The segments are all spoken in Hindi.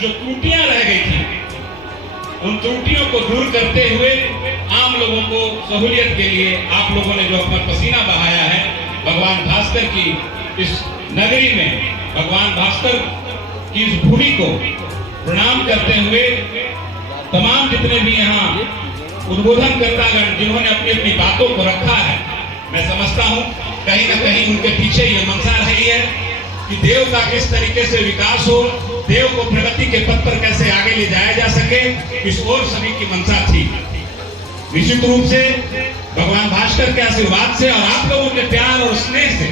जो त्रुटियां रह गई थी, उन त्रुटियों को दूर करते हुए आम लोगों को सहूलियत के लिए आप लोगों ने जो अपना पसीना बहाया है, भगवान भास्कर की इस नगरी में भगवान भास्कर की इस भूमि को प्रणाम करते हुए तमाम जितने भी यहाँ उद्बोधन करतागण जिन्होंने अपनी अपनी बातों को रखा है, मैं समझता हूँ कहीं ना कहीं उनके पीछे ये मंशा रही है कि देव का किस तरीके से विकास हो, देव को प्रगति के पथ पर कैसे आगे ले जाया जा सके, इस ओर सभी की मंशा थी। निश्चित रूप से भगवान भास्कर के आशीर्वाद से और आप लोगों के प्यार और स्नेह से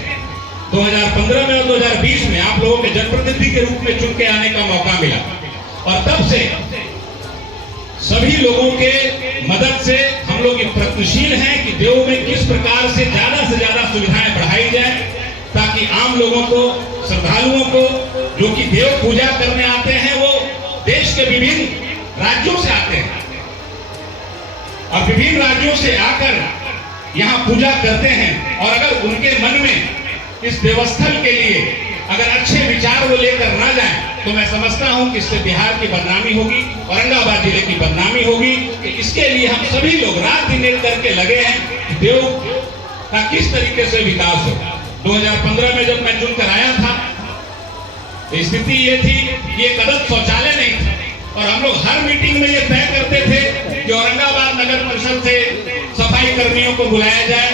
2015 में और 2020 में आप लोगों के जनप्रतिनिधि के रूप में चुन के आने का मौका मिला और तब से सभी लोगों के मदद से हम लोग प्रयत्नशील हैं कि देव में किस प्रकार से ज्यादा सुविधाएं बढ़ाई जाए ताकि आम लोगों को, श्रद्धालुओं को जो कि देव पूजा करने आते हैं, वो देश के विभिन्न राज्यों से आते हैं और विभिन्न राज्यों से आकर यहाँ पूजा करते हैं और अगर उनके मन में इस देवस्थल के लिए अगर अच्छे विचार वो लेकर ना जाए तो मैं समझता हूं कि इससे बिहार की बदनामी होगी, औरंगाबाद जिले की बदनामी होगी। कि इसके लिए हम सभी लोग रात दिन एक करके लगे हैं देव का किस तरीके से विकास हो। 2015 में जब मैं चुनकर आया था तो स्थिति ये थी कि एक अदद शौचालय नहीं था और हम लोग हर मीटिंग में ये तय करते थे कि औरंगाबाद नगर परिषद से सफाई कर्मियों को बुलाया जाए।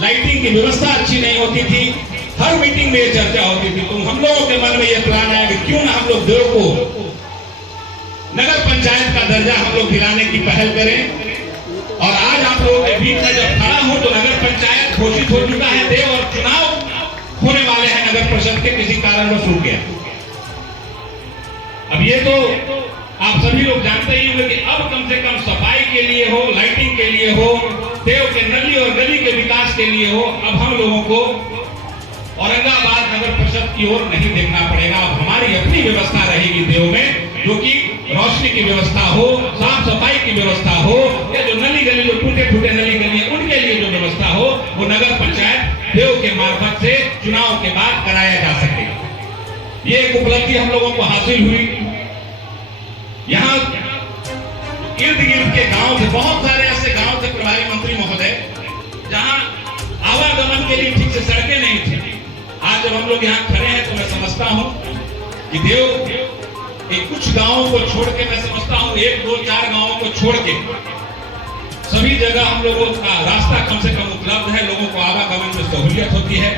लाइटिंग की व्यवस्था अच्छी नहीं होती थी, हर मीटिंग में ये चर्चा होती थी। तो हम लोगों के मन में ये प्लान आया कि क्यों ना हम लोग देव को नगर पंचायत का दर्जा हम लोग दिलाने की पहल करें। और आज आप लोगों के बीच में जब खड़ा हूं तो नगर पंचायत घोषित हो चुका है देव और चुनाव होने वाले हैं नगर परिषद के, किसी कारणवश रुक गया। अब ये तो आप सभी लोग जानते ही होंगे कि अब कम से कम सफाई के लिए हो, लाइटिंग के लिए हो, देव के नली और गली के विकास के लिए हो, अब हम लोगों को औरंगाबाद नगर परिषद की ओर नहीं देखना पड़ेगा। अब हमारी अपनी व्यवस्था रहेगी देव में, जो कि रोशनी की व्यवस्था हो, साफ सफाई की व्यवस्था हो, या जो नली गली, जो टूटे फूटे नली गली है उनके लिए जो व्यवस्था हो वो नगर पंचायत देव के मार्फत से चुनाव के बाद कराया जा सकेगा। ये एक उपलब्धि हम लोगों को हासिल हुई। यहाँ इर्द गिर्द के गांव थे, बहुत सारे ऐसे गांव थे प्रभारी मंत्री महोदय, जहां आवागमन के लिए ठीक से सड़कें नहीं थी। आज जब हम लोग यहाँ खड़े हैं तो मैं समझता हूँ कि देव के कुछ गांवों को छोड़ के, मैं समझता हूँ 1, 2, 4 गांवों को छोड़ के सभी जगह हम लोगों का रास्ता कम से कम उपलब्ध है, लोगों को आवागमन में सहूलियत होती है।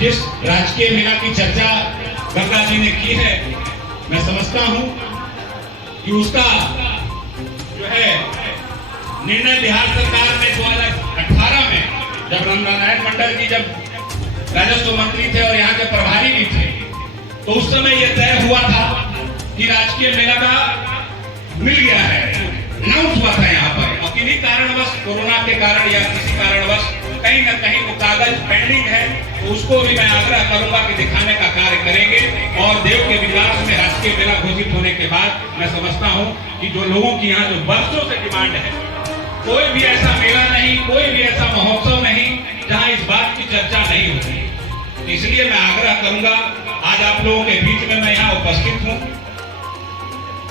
जिस राजकीय मेला की चर्चा गंगा जी ने की है, मैं समझता हूँ कि उसका जो है निर्णय बिहार सरकार ने 2018 में जब रामनारायण मंडल जी जब राजस्व मंत्री थे और यहाँ के प्रभारी भी थे, तो उस समय यह तय हुआ था कि राजकीय मेला का मिल गया है, अनाउंस हुआ था यहाँ पर। और किसी कारणवश, कोरोना के कारण या किसी कारणवश कहीं ना कहीं वो कागज पेंडिंग है, तो उसको भी मैं आग्रह करूंगा कि दिखाने का कार्य करेंगे। और देव के विकास में राजकीय मेला घोषित होने के बाद मैं समझता हूँ कि जो लोगों की यहाँ जो वर्षों से डिमांड है, कोई भी ऐसा मेला नहीं, कोई भी ऐसा महोत्सव नहीं जहाँ इस बात की चर्चा नहीं होती। इसलिए मैं आग्रह करूंगा, आज आप लोगों के बीच में मैं यहाँ उपस्थित हूँ,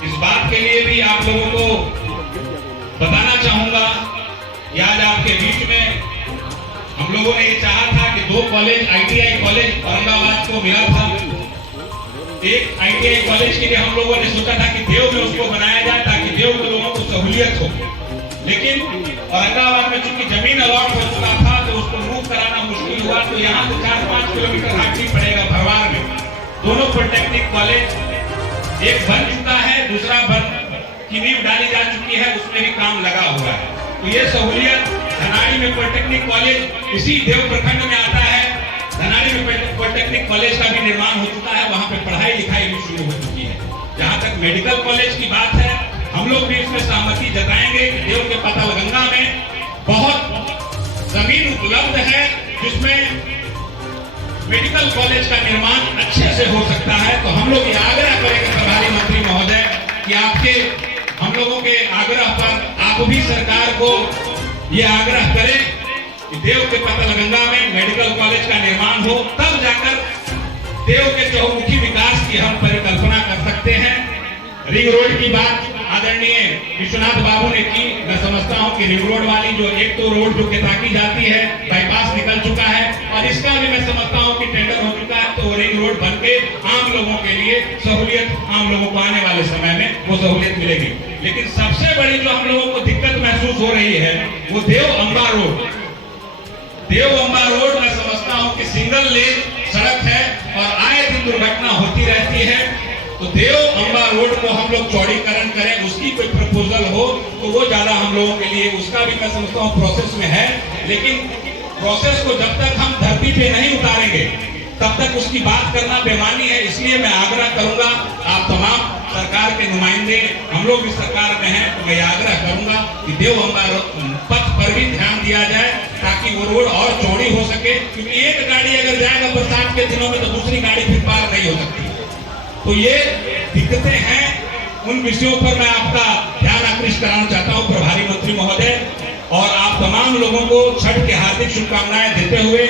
इस बात के लिए भी आप लोगों को बताना चाहूंगा कि आज आपके बीच में हम लोगों ने ये चाहा था कि 2 कॉलेज, ITI कॉलेज औरंगाबाद को मिला था। एक ITI कॉलेज के लिए हम लोगों ने सोचा था कि देव में उसको बनाया जाए ताकि देव के लोगों को सहूलियत हो, लेकिन औरंगाबाद में चूंकि जमीन अलॉट हो चुका था तो उसको मूव कराना मुश्किल हुआ। तो यहाँ से 4-5 किलोमीटर हाटी पड़ेगा भरवार में। दोनों पॉलिटेक्निक कॉलेज, एक बन चुका है, दूसरा की नींव डाली जा चुकी है, उसमें भी काम लगा हुआ है। तो ये सहूलियत धनाड़ी में पॉलिटेक्निक कॉलेज इसी देव प्रखंड में आता है। धनाड़ी में पॉलिटेक्निक कॉलेज का भी निर्माण हो चुका है, वहां पे पढ़ाई लिखाई भी शुरू हो चुकी है। जहां तक मेडिकल कॉलेज की बात है, हम लोग भी इसमें सहमति जताएंगे कि देव के पातालगंगा में बहुत जमीन उपलब्ध है जिसमें मेडिकल कॉलेज का निर्माण अच्छे से हो सकता है। तो हम लोग ये आग्रह करेंगे प्रभारी मंत्री महोदय कि आपके, हम लोगों के आग्रह पर आप भी सरकार को ये आग्रह करें कि देव के पातालगंगा में मेडिकल कॉलेज का निर्माण हो, तब जाकर देव के चहुमुखी विकास की हम परिकल्पना कर सकते हैं। रिंग रोड की बात आदरणीय विश्वनाथ बाबू ने की। मैं समझता हूं कि रिंग रोड वाली जो एक तो रोड जो केताकी जाती है, बाईपास निकल चुका है और इसका भी मैं समझता हूं कि टेंडर हो चुका है, तो रिंग रोड बनके आम लोगों के लिए सहूलियत, आम लोगों को आने वाले समय में वो सहूलियत मिलेगी। लेकिन सबसे बड़ी जो हम लोगों को दिक्कत महसूस हो रही है वो देव अम्बा रोड। देव अम्बा रोड मैं समझता हूं कि सिंगल लेन सड़क है और आए दिन दुर्घटना होती रहती है। तो देव अम्बा रोड को हम लोग चौड़ीकरण करें, उसकी कोई प्रपोजल हो तो वो ज्यादा हम लोगों के लिए, उसका भी मैं समझता हूँ प्रोसेस में है। लेकिन प्रोसेस को जब तक हम धरती पे नहीं उतारेंगे तब तक उसकी बात करना बेमानी है। इसलिए मैं आग्रह करूंगा, आप तमाम सरकार के नुमाइंदे, हम लोग भी सरकार में हैं, तो मैं आग्रह करूंगा कि देव अम्बा पथ पर भी ध्यान दिया जाए ताकि वो रोड और चौड़ी हो सके। क्योंकि एक गाड़ी अगर जाएगा बरसात के दिनों में तो दूसरी गाड़ी फिर पार नहीं हो सकती। तो ये दिक्कतें हैं, उन विषयों पर मैं आपका ध्यान आकृष्ट कराना चाहता हूं प्रभारी मंत्री महोदय, और आप तमाम लोगों को छठ की हार्दिक शुभकामनाएं देते हुए